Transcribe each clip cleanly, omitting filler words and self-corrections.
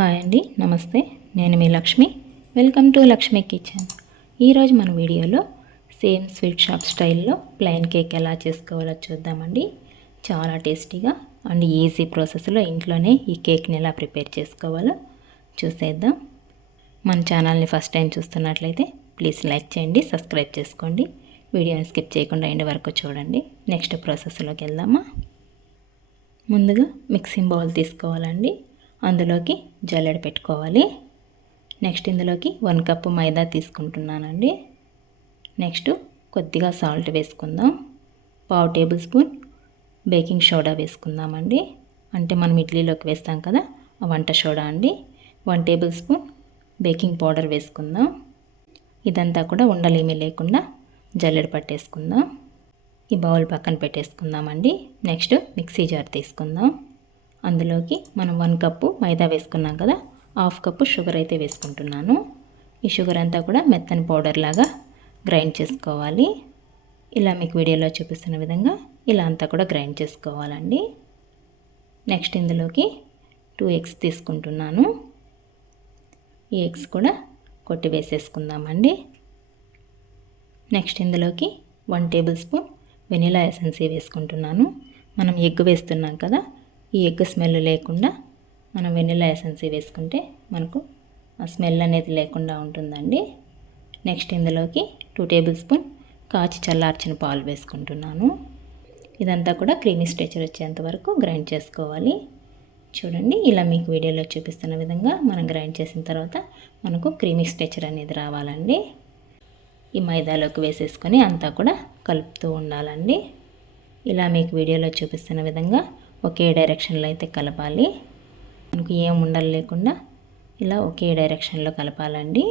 Hi అండి, నమస్తే. నేను మీ Lakshmi. Welcome to Lakshmi kitchen. ఈరోజు మన వీడియోలో సేమ్ స్వీట్ షాప్ స్టైల్లో ప్లెయిన్ కేక్ ఎలా చేసుకోవాలో చూద్దామండి. చాలా టేస్టీగా అండ్ ఈజీ ప్రాసెస్లో ఇంట్లోనే ఈ కేక్ని ఎలా ప్రిపేర్ చేసుకోవాలో చూసేద్దాం. మన ఛానల్ని ఫస్ట్ టైం చూస్తున్నట్లయితే ప్లీజ్ లైక్ చేయండి, సబ్స్క్రైబ్ చేసుకోండి. వీడియోని స్కిప్ చేయకుండా ఎండ్ వరకు చూడండి. నెక్స్ట్ ప్రాసెస్లోకి వెళ్దామా. ముందుగా మిక్సింగ్ బౌల్ తీసుకోవాలండి. అందులోకి జల్లెడ పెట్టుకోవాలి. నెక్స్ట్ ఇందులోకి 1 కప్పు మైదా తీసుకుంటున్నానండి. నెక్స్ట్ కొద్దిగా సాల్ట్ వేసుకుందాం. 1/2 టేబుల్ స్పూన్ బేకింగ్ సోడా వేసుకుందామండి. అంటే మనం ఇడ్లీలోకి వేస్తాం కదా, ఆ వంట సోడా అండి. 1 టేబుల్ స్పూన్ బేకింగ్ పౌడర్ వేసుకుందాం. ఇదంతా కూడా ఉండలేమీ లేకుండా జల్లెడ పట్టేసుకుందాం. ఈ బౌల్ పక్కన పెట్టేసుకుందామండి. నెక్స్ట్ మిక్సీ జార్ తీసుకుందాం. అందులోకి మనం 1 కప్పు మైదా వేసుకున్నాం కదా, 1/2 కప్పు షుగర్ అయితే వేసుకుంటున్నాను. ఈ షుగర్ అంతా కూడా మెత్తని పౌడర్ లాగా గ్రైండ్ చేసుకోవాలి. ఇలా మీకు వీడియోలో చూపిస్తున్న విధంగా ఇలా అంతా కూడా గ్రైండ్ చేసుకోవాలండి. నెక్స్ట్ ఇందులోకి 2 ఎగ్స్ తీసుకుంటున్నాను. ఈ ఎగ్స్ కూడా కొట్టి వేసేసుకుందామండి. నెక్స్ట్ ఇందులోకి 1 టేబుల్ స్పూన్ వెనిలా ఎసెన్స్ వేసుకుంటున్నాను. మనం ఎగ్ వేస్తున్నాం కదా, ఈ ఎగ్ స్మెల్ లేకుండా మనం వెనిలా ఎసెన్స్ వేసుకుంటే మనకు ఆ స్మెల్ అనేది లేకుండా ఉంటుందండి. నెక్స్ట్ ఇందులోకి 2 టేబుల్ స్పూన్ కాచి చల్లార్చిన పాలు వేసుకుంటున్నాను. ఇదంతా కూడా క్రీమీ స్ట్రెచర్ వచ్చేంత వరకు గ్రైండ్ చేసుకోవాలి. చూడండి, ఇలా మీకు వీడియోలో చూపిస్తున్న విధంగా మనం గ్రైండ్ చేసిన తర్వాత మనకు క్రీమీ స్ట్రెచర్ అనేది రావాలండి. ఈ మైదాలోకి వేసేసుకొని అంతా కూడా కలుపుతూ ఉండాలండి. ఇలా మీకు వీడియోలో చూపిస్తున్న విధంగా ఒకే డైరెక్షన్లో అయితే కలపాలి. మనకు ఏం ఉండలు లేకుండా ఇలా ఒకే డైరెక్షన్లో కలపాలండి.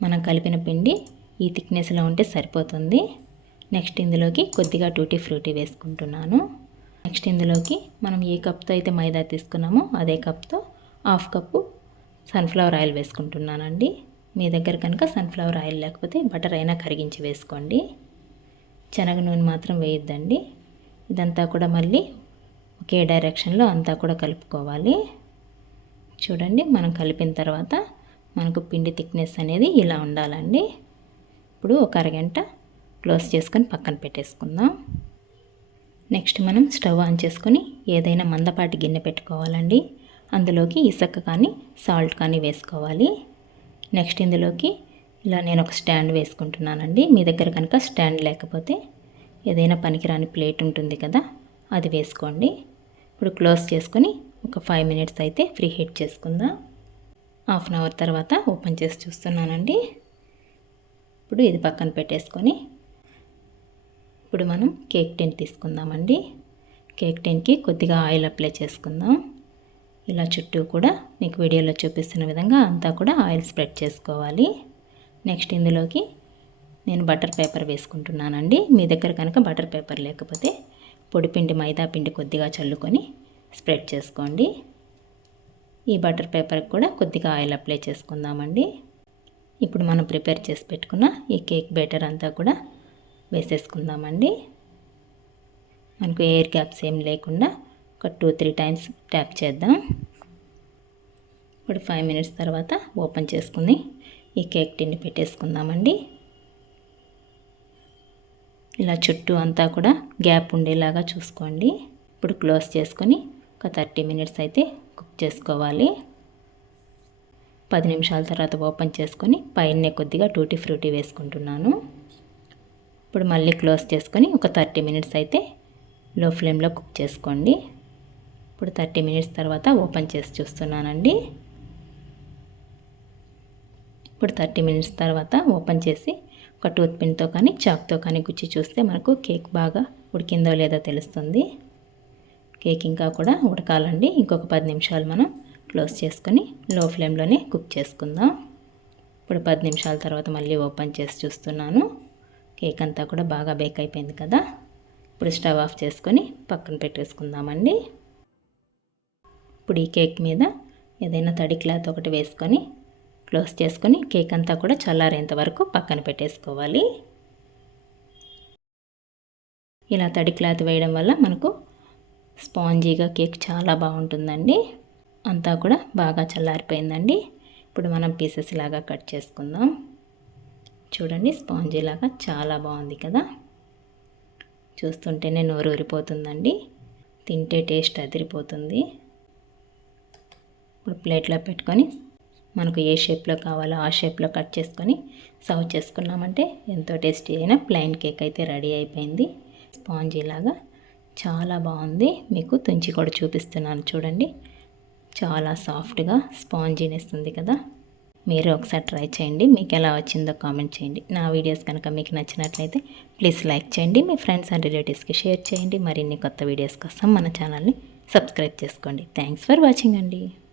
మనం కలిపిన పిండి ఈ థిక్నెస్లో ఉంటే సరిపోతుంది. నెక్స్ట్ ఇందులోకి కొద్దిగా టూటీ ఫ్రూటీ వేసుకుంటున్నాను. నెక్స్ట్ ఇందులోకి మనం ఏ కప్తో అయితే మైదా తీసుకున్నామో అదే కప్తో 1/2 కప్పు సన్ఫ్లవర్ ఆయిల్ వేసుకుంటున్నానండి. మీ దగ్గర కనుక సన్ఫ్లవర్ ఆయిల్ లేకపోతే బటర్ అయినా కరిగించి వేసుకోండి. శనగ నూనె మాత్రం వేయొద్దండి. ఇదంతా కూడా మళ్ళీ ఒకే డైరెక్షన్లో అంతా కూడా కలుపుకోవాలి. చూడండి, మనం కలిపిన తర్వాత మనకు పిండి థిక్నెస్ అనేది ఇలా ఉండాలండి. ఇప్పుడు ఒక అరగంట క్లోజ్ చేసుకొని పక్కన పెట్టేసుకుందాం. నెక్స్ట్ మనం స్టవ్ ఆన్ చేసుకొని ఏదైనా మందపాటి గిన్నె పెట్టుకోవాలండి. అందులోకి ఇసుక కానీ సాల్ట్ కానీ వేసుకోవాలి. నెక్స్ట్ ఇందులోకి ఇలా నేను ఒక స్టాండ్ వేసుకుంటున్నానండి. మీ దగ్గర కనుక స్టాండ్ లేకపోతే ఏదైనా పనికిరాని ప్లేట్ ఉంటుంది కదా, అది వేసుకోండి. ఇప్పుడు క్లోజ్ చేసుకొని ఒక 5 మినిట్స్ అయితే ఫ్రీ హీట్ చేసుకుందాం. 1/2 అవర్ తర్వాత ఓపెన్ చేసి చూస్తున్నానండి. ఇప్పుడు ఇది పక్కన పెట్టేసుకొని ఇప్పుడు మనం కేక్ టిన్ తీసుకుందామండి. కేక్ టిన్కి కొద్దిగా ఆయిల్ అప్లై చేసుకుందాం. ఇలా చుట్టూ కూడా మీకు వీడియోలో చూపిస్తున్న విధంగా అంతా కూడా ఆయిల్ స్ప్రెడ్ చేసుకోవాలి. నెక్స్ట్ ఇందులోకి నేను బటర్ పేపర్ వేసుకుంటున్నానండి. మీ దగ్గర కనుక బటర్ పేపర్ లేకపోతే పొడిపిండి మైదా పిండి కొద్దిగా చల్లుకొని స్ప్రెడ్ చేసుకోండి. ఈ బటర్ పేపర్కి కూడా కొద్దిగా ఆయిల్ అప్లై చేసుకుందామండి. ఇప్పుడు మనం ప్రిపేర్ చేసి పెట్టుకున్న ఈ కేక్ బ్యాటర్ అంతా కూడా వేసేసుకుందామండి. మనకు ఎయిర్ గ్యాప్స్ ఏం లేకుండా ఒక 2-3 టైమ్స్ ట్యాప్ చేద్దాం. ఇప్పుడు 5 మినిట్స్ తర్వాత ఓపెన్ చేసుకుని ఈ కేక్ టిన్ని పెట్టేసుకుందామండి. ఇలా చుట్టూ అంతా కూడా గ్యాప్ ఉండేలాగా చూసుకోండి. ఇప్పుడు క్లోజ్ చేసుకొని ఒక 30 మినిట్స్ అయితే కుక్ చేసుకోవాలి. 10 నిమిషాల తర్వాత ఓపెన్ చేసుకొని పైన కొద్దిగా టూటీ ఫ్రూటీ వేసుకుంటున్నాను. ఇప్పుడు మళ్ళీ క్లోజ్ చేసుకొని ఒక 30 మినిట్స్ అయితే లో ఫ్లేమ్లో కుక్ చేసుకోండి. ఇప్పుడు 30 మినిట్స్ తర్వాత ఓపెన్ చేసి చూస్తున్నానండి. ఇప్పుడు 30 మినిట్స్ తర్వాత ఓపెన్ చేసి ఒక టూత్ పిన్తో కానీ చాక్తో కానీ గుచ్చి చూస్తే మనకు కేక్ బాగా ఉడికిందో లేదో తెలుస్తుంది. కేక్ ఇంకా కూడా ఉడకాలండి. ఇంకొక 10 నిమిషాలు మనం క్లోజ్ చేసుకొని లో ఫ్లేమ్లోనే కుక్ చేసుకుందాం. ఇప్పుడు 10 నిమిషాల తర్వాత మళ్ళీ ఓపెన్ చేసి చూస్తున్నాను. కేక్ అంతా కూడా బాగా బేక్ అయిపోయింది కదా. ఇప్పుడు స్టవ్ ఆఫ్ చేసుకొని పక్కన పెట్టేసుకుందామండి. ఇప్పుడు ఈ కేక్ మీద ఏదైనా తడి క్లాత్ ఒకటి వేసుకొని క్లోజ్ చేసుకొని కేక్ అంతా కూడా చల్లారేంత వరకు పక్కన పెట్టేసుకోవాలి. ఇలా తడి క్లాత్ వేయడం వల్ల మనకు స్పాంజీగా కేక్ చాలా బాగుంటుందండి. అంతా కూడా బాగా చల్లారిపోయిందండి. ఇప్పుడు మనం పీసెస్ లాగా కట్ చేసుకుందాం. చూడండి స్పాంజీ లాగా చాలా బాగుంది కదా. చూస్తుంటేనే నోరు ఊరిపోతుందండి. తింటే టేస్ట్ అదిరిపోతుంది. ఇప్పుడు ప్లేట్లో పెట్టుకొని మనకు ఏ షేప్లో కావాలో ఆ షేప్లో కట్ చేసుకొని సర్వ్ చేసుకున్నామంటే ఎంతో టేస్టీ అయిన ప్లెయిన్ కేక్ అయితే రెడీ అయిపోయింది. స్పాంజీ లాగా చాలా బాగుంది. మీకు తుంచి కూడా చూపిస్తున్నాను చూడండి. చాలా సాఫ్ట్గా స్పాంజీనెస్ ఉంది కదా. మీరు ఒకసారి ట్రై చేయండి. మీకు ఎలా వచ్చిందో కామెంట్ చేయండి. నా వీడియోస్ కనుక మీకు నచ్చినట్లయితే ప్లీజ్ లైక్ చేయండి. మీ ఫ్రెండ్స్ అండ్ రిలేటివ్స్కి షేర్ చేయండి. మరిన్ని కొత్త వీడియోస్ కోసం మన ఛానల్ని సబ్స్క్రైబ్ చేసుకోండి. థ్యాంక్స్ ఫర్ వాచింగ్ అండి.